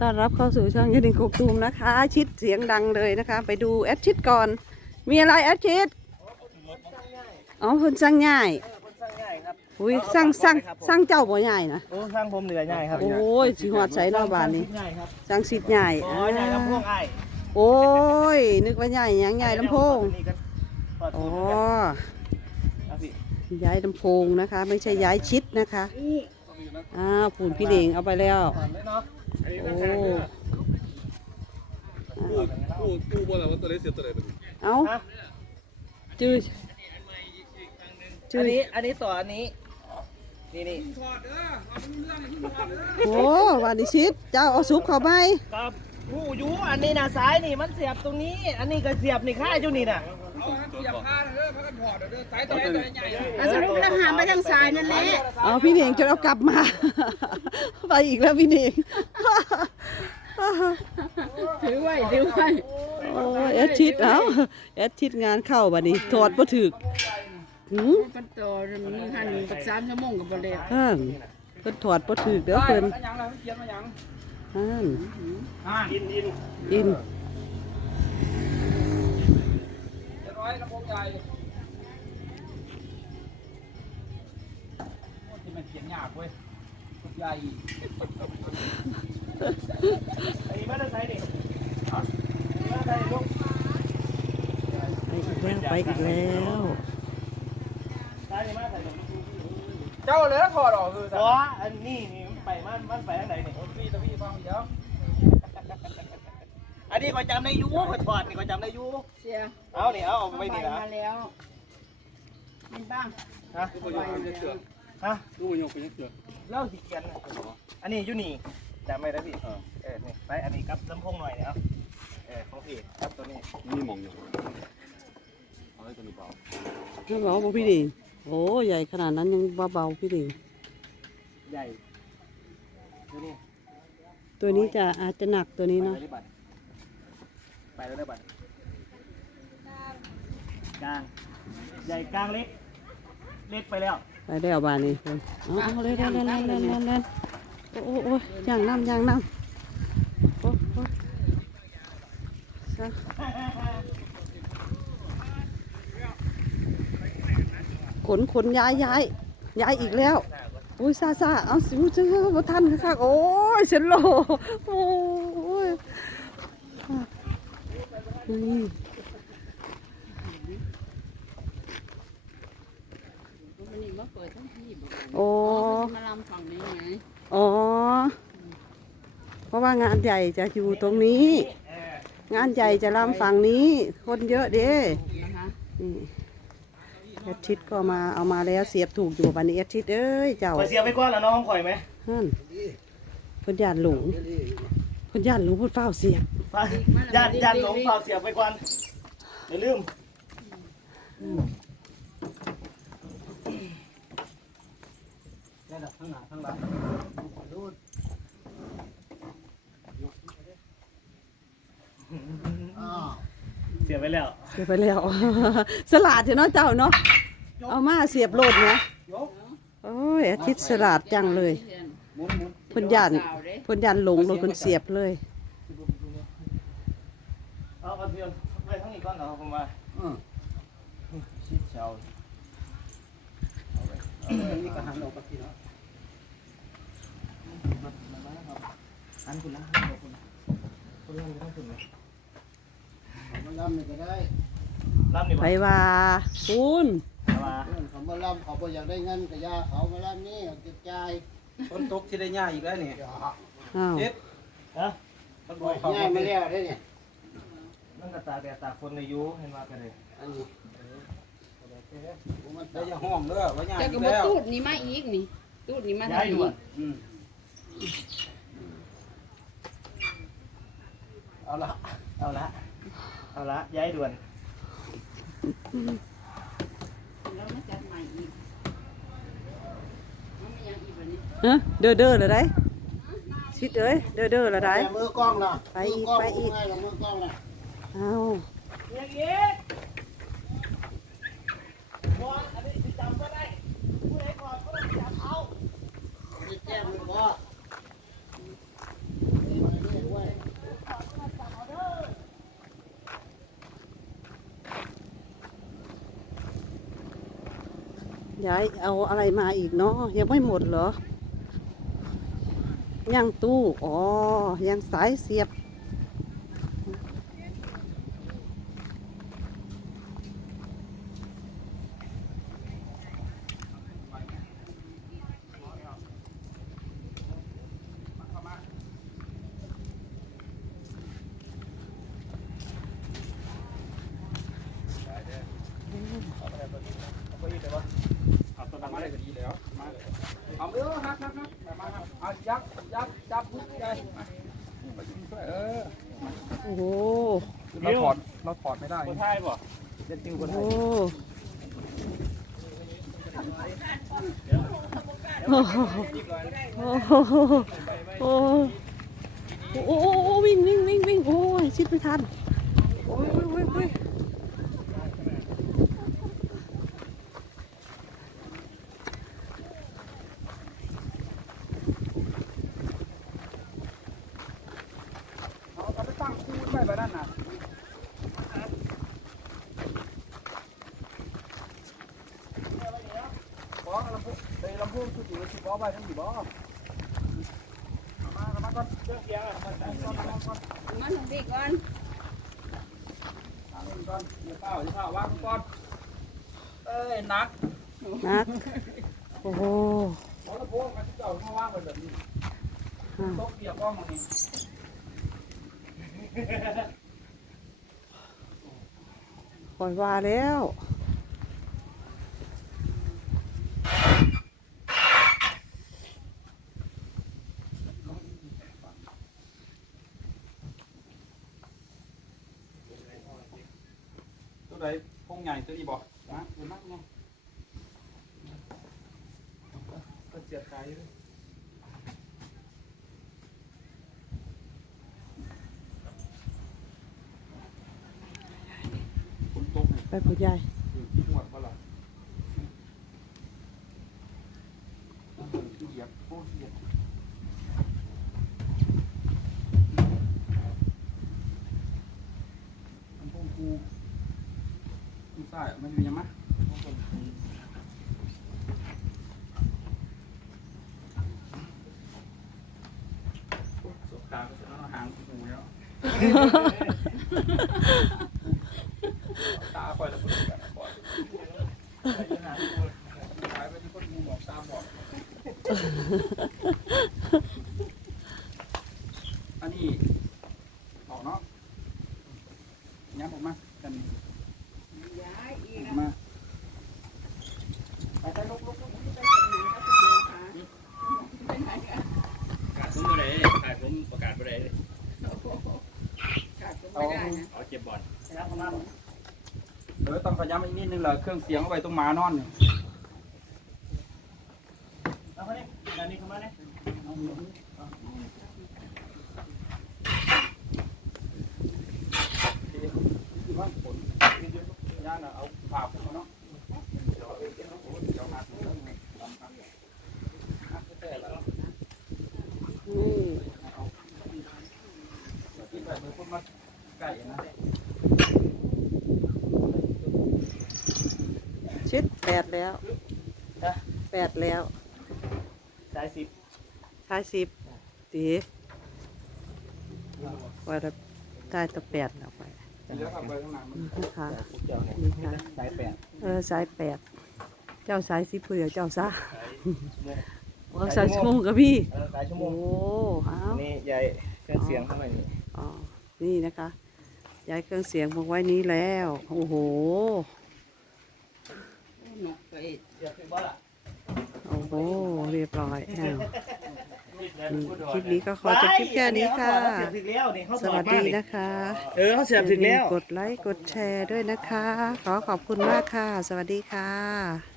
ต้อนรับเข้าสู่ช่องยาดิงกกตูมนะคะ ชิดเสียงดังเลยนะคะ ไปดูแอดชิดก่อน มีอะไรแอดชิดอ๋อคนสร้างง่ายคนสร้างง่ายครับอุ้ยสร้างสร้างสร้างเจ้าบ่ใหญ่นะโอ้สร้างผมเหลือง่ายครับโอ้ยสิหอดใส่รอบบานนี้ง่ายครับสร้างสิทธิ์ใหญ่โอ้ยง่ายลำโพงไอ้โอ้ยนึกว่าใหญ่หยังใหญ่ลำโพงนี่กันปอดอ๋สูอตรกันเอาสิย้ายลำโพงนะคะ ไม่ใช่ย้ายชิดนะคะอ้าวผูนพี่เด่งเอาไปแล้วก่ อนเลยเนาะโอ้กูกูบอกแล้วว่าตัวเล็กเสียตัวไหนเป็นเอาฮะจื้อจื้อัอนนี้อันนี้ต่ออันนี้ นี่นี่โอ้วานิชิตเจ้าเอาซุปเข้าไปครับผู้อยู่อันนี้นะซ้ายนี่มันเสียบตรงนี้ อันนี้ก็เสียบนี่ค่ายอยู่นี่น่ะอะสรุปแล้วหามไปทางซ้ายนั่นแหละ เอาพี่เน่งจนเอากลับมา ไปอีกแล้วพี่เน่ง ถือไว้ถือไว้โอ้ยแอดชิดเอาแอดชิดงานเข้าบัดนี้ถอดบ่ถึกหืมมันต่อมันหันกับสามชั่วโมงกับบ่แล้วอ่านเพิ่นถอดบ่ถึกเด้อเพิ่นยังเราเขียนมายังอ่านอ่าอินอินอินเรียบร้อยลำโพงใหญ่ที่มันเขียนยากเว้ยใหญ่ อันนี้มันจะใช้นี่อะนี่มันใช้ลูกไปอีกแล้วไปอีกแล้วซ้ายนี่มันใช้ลูกเจ้าเลยถอดออกคืออ๋ออันนี้นี่มันไปมันมันไปทางไหนนี่พี่ตะพี่ฟังเดี๋ยวอันนี้ก็จำได้อยูก็ถอดนี่ก็จำได้อยูเสียเอานี่เอาเอาไปนี่นะมาแล้วมีบ้างฮะดูมันยกเป็นเชือกฮะดูมันยกเป็นเชือกเล่าสิเขียนนะอันนี้อยู่นี่ จำไม่ได้พี่เออเออนี่ไปอันนี้กับลำโพงหน่อยเนี่ยเอาเออของพี่ครับตัวนี้มีมองอยู่เอาไว้ตัวนี้เปล่าเรื่องเบาบ่พี่เด่งโอ้ใหญ่ขนาดนั้นยังเบาๆพี่เด่งใหญ่ตัวนี้ตัวนี้จะอาจจะหนักตัวนี้ไปเนาะแล้วได้บัตรไปแล้วได้บัตรกลางใหญ่กลางเล็กเล็กไปแล้ว ไปแล้วบานนี้เพิ่นเอาเอาเลยเล่นเล่นเล่นเล่นเล่นเล่นโอ้โอ้โอ้ยางน้ำย่างน้ำโอ้โอ้ขนขนย้ายย้ายย้ายอีกแล้วอุ้ยซาซาเอาสิวเจ้าบ่ทันค่ะโอ้ยฉันโลโอ้ยนี่โอ้มาลำฝั่งนี้ไง อ๋อ เพราะว่างานใหญ่จะอยู่ตรงนี้ งานใหญ่จะลำฝั่งนี้ คนเยอะเด้นะคะนี่แอดชิดก็มาเอามาแล้วเสียบถูกอยู่บันนี้แอดชิดเอ้ยเจ้าข่อยเสียไปก่อนแล้วน้องข่อยไหมฮั่นเพิ่นยานหลงเพิ่นยานหลงเพิ่นเฝ้าวเสียบฟ้าญาติญาติหลงเผาเสียไปก่อนอย่าลืม ข้างหน้าข้างหลังเสียไปแล้วเสียบไปแล้ว สลัดเถอะเนาะเจ้าเนาะเอามาเสียบโลดเนี่ยโอ้ยแอดชิดสลัดจังเลยเพิ่นยานสาวเด้เพิ่นยานหลงเลยเพิ่นเสียบเลย เอาเอาเทียนไปทั้งนี้ก่อนเหรอผมว่าชิดเชา นี่ก็หันออกไปทีเนาะหันคุณนะหันออกคุณคุณเล่นไม่ต้องคุณไหมมาล่ำนี่ก็ได้รับนี่ไปว่าคุณมาเรื่องเขามาล่ำเขาบ่อยากได้เงินก็ยาเขามาล่ำนี่เขาจะจ่ายต้นตกที่ได้ง่ายอีกแล้วนี่อ้าวเจ็ดฮะต้นบ่บอยเขาง่ายมาแล้วได้เนี่ยนั่นก็ตาแดดตาฝนในยูเห็นมากันเลยอันนี้ผมมัน ได้ยังห้องเด้อว่าง่ายแต่อีก็กบ่แล้วตูดนี่มาอีกนี่ ตูดนี่มาย้าทายงด่วนี้นอืมเอาละ เอาละ เอาละ ย้ายด่วน แล้วมาจัดใหม่อีกเอามายังอีกบัดนี้ฮะเด้อเด้อเลยได้ชิดเอ้ยเด้อเด้อเลยได้ แต่มือกล้องน่ะไปอีกมืล้งไปอีกง่ายว่ามือกล้องน่ะเอายังอีกบอลอันนี้จำก็ได้ผู้ใดก่อนก็ต้องจำเอา จะแจ้งมันบ่ ยายเอาอะไรมาอีกเนาะยังไม่หมดเหรอยังตู้ อ๋อยังสายเสียบ เอาตัวนั้นมาได้ก็ดีแล้วมาเอาเด้อฮักฮักฮักมาครับเอายักยัก จับพุทธใหญ่มามาช่วยเออโอ้โหเราถอดเราถอดไม่ได้คนไทยบ่จะติวคนไทยโอ้โหโอ้โหโอ้โหโอ้โหวิ่งวิ่งวิ่งวิ่งโอ้ยชิดไม่ทันโอ้ยโอ้ยโอ้ยโอ้ย เอาเอาไปตั้งคู่ไว้แบบนั้นน่ะบอกลำโพง ไปลำโพงคืออยู่ที่บ่อใบทั้งอยู่บ่มามาก่อนเครื่องเสียงอะมันแต่ก่อนก่อนก่อนมาลงดีก่อนตั้งก่อนเดี๋ยวเปล่าเดี๋ยวเปล่าวางก่อนเอ้ยนักนักโอ้โหเอาลำโพงมาที่เจ้ามาว่างไว้แบบนี้อะตกเปียกบ้องมันนี่ปล่อยว่าแล้ว ตัวใดพงใหญ่ตัวนี้บ่นะเดี๋ยวนักเนี่ยก็เจียดใจเลยฝนตกเนี่ยไปผู้ใหญ่อยู่ที่หมวดเปล่าน้ำเบิ่งที่เหยียบโอ้เหยียบน้ำพงกู กูใส่มันอยู่ยังมะสบตาก็จะเอาหางหูแล้วตาคอยแล้วก็ดูกันก่อนหายไปที่คนงูบอกตาบอก อันนี้ออกเนาะย้ำออกมากัน ย้ายอีก ออกมา ไปไปลุกลุกลุกไปไหนกันขาดผมบ่ได้ขาดผมประกาศบ่ได้ขาดก็ไม่ได้นะเอาเจ็บบอลเดี๋ยวต้องขย้ำอีกนิดนึงเหรอเครื่องเสียงเอาไว้ตรงหมานอนเนี่ยเอามาเนี่ยอันนี้เข้ามาเนี่ย ที่ว่าฝนย่านน่ะเอาผ่าพุ่งมาเนาะเดี๋ยวเอาเดี๋ยวเอาเดี๋ยวมาเรื่องสำคัญอะแต่ละ นี่ ที่แบบมือพุ่งมาไก่นะ ชิด แปดแล้วแปดแล้วสายสิบท้ายสิบตีว่าจะได้ตัวแปดแล้วไปเดี๋ยวขับไปข้างหน้ามันนะคะพวกเจ้าเนี่ยนี่ค่ะสายแปดเออสายแปดเจ้าสายสิบเผื่อเจ้าซะเนี่ยว่าสายชั่วโมงกับพี่เออสายชั่วโมโอ้งเอานี่ใหญ่เครื่องเสียงเข้ามานี่อ๋อนี่นะคะย้ายเครื่องเสียงมาไว้นี้แล้ว โอ้โหห นกไปเสียบถึงบ่ล่ะโอ้โหเรียบร้อยอ้าวอืมคลิปนี้ก็ขอจบคลิปแค่นี้ค่ะเสียบถึงแล้วนี่เขาสถอวัดสมาดีนี่นะคะ เออเขาเสียบถึงแล้วอย่าลืมกดไลค์ กดแชร์ด้วยนะคะ ขอขอบคุณมากค่ะ สวัสดีค่ะ